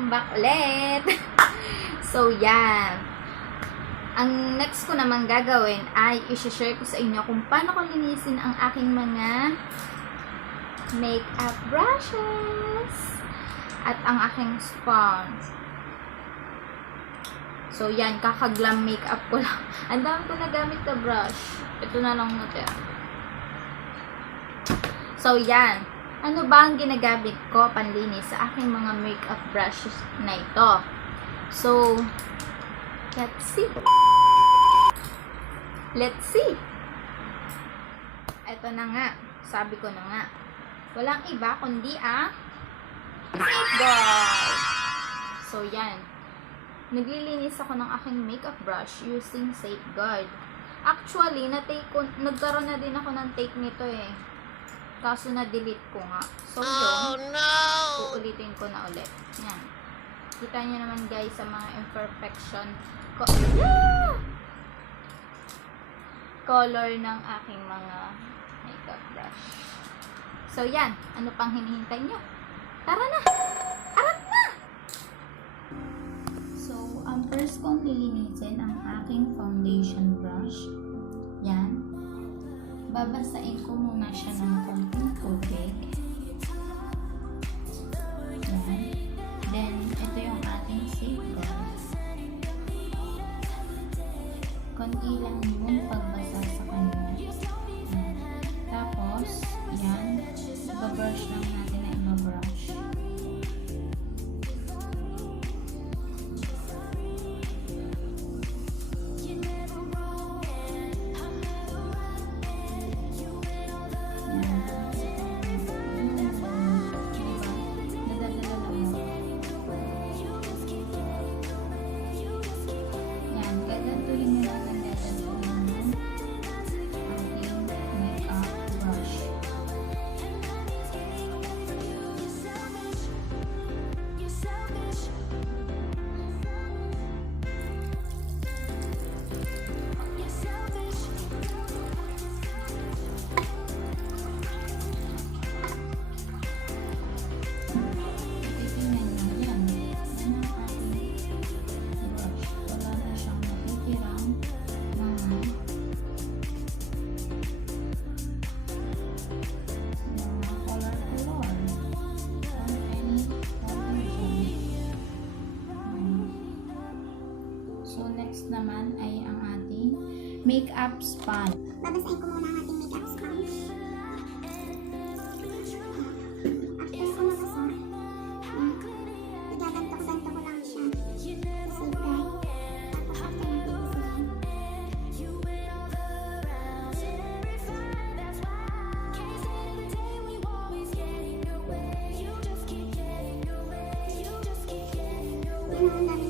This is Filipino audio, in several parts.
Welcome back ulit! So, yan. Ang next ko naman gagawin ay i-share ko sa inyo kung paano ko linisin ang aking mga makeup brushes at ang aking sponge. So, yan. Kakaglam makeup ko lang. Ang dami ko nagamit na brush. Ito na lang natira. So, yan. Ano ba ang ginagamit ko panlinis sa aking mga makeup brushes na ito? So, let's see. Let's see. Ito na nga. Sabi ko na nga. Walang iba kundi Safeguard. So, yan. Naglilinis ako ng aking makeup brush using Safeguard. Actually, nagkaroon na din ako ng take nito eh. Kaso na-delete ko nga. So, yun. Uulitin ko na ulit. Yan. Kita nyo naman guys sa mga imperfection ko. Color ng aking mga makeup brush. So, yan. Ano pang hinihintay nyo? Tara na! Arat na! So, ang first kong lilinisin ang aking foundation brush. Yan. Babasain ko muna siya ng konting tubig. Yan. Then, ito yung ating Safeguard. Konti lang yung pagbasa sa kanya. Yan. Tapos, yan. Ibabrush lang natin na ibabrush. Naman ay ang ating makeup sponge. Babasahin ko muna ang ating makeup sponge. After ko nabasa, igaganto ko lang siya. Kasi dry. Tapos after natin isihin. Ano ang dami?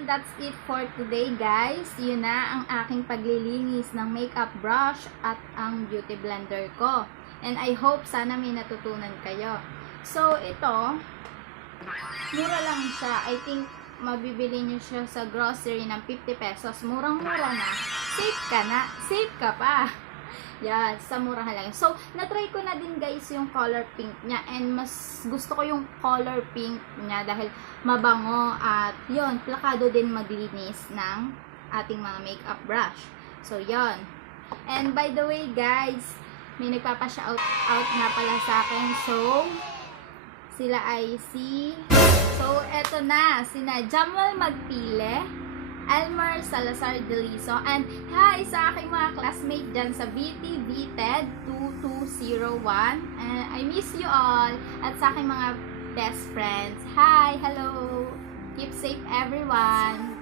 And that's it for today, guys. Yun na ang aking paglilinis ng makeup brush at ang beauty blender ko. And I hope sana may natutunan kayo. So, ito, mura lang siya. I think mabibili nyo siya sa grocery ng 50 pesos. Murang-mura na. Safe ka na. Safe ka pa. Yeah, sa murang halaga. So, natry ko na din guys yung color pink niya. And mas gusto ko yung color pink niya dahil mabango at yon, plakado din maglinis ng ating mga makeup brush. So, yon. And by the way guys, may nagpapa-shout out nga pala sa akin. So, sila ay So, eto na. Sina Jamal Magpile, Elmer Salazar Deliso, and hi sa aking mga classmate dyan sa BT Ted 2201. And I miss you all. At sa aking mga best friends. Hi! Hello! Keep safe everyone!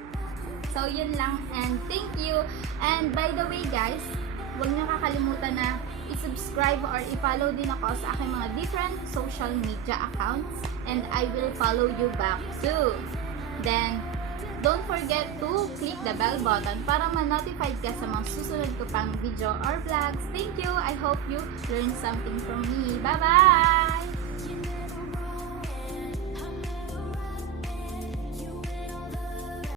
So, yun lang. And thank you. And by the way guys, huwag niyo kakalimutan na i-subscribe or i-follow din ako sa aking mga different social media accounts. And I will follow you back too. Then, don't forget to click the bell button para ma-notified ka sa mga susunod ko pang video or vlogs. Thank you! I hope you learned something from me. Bye-bye!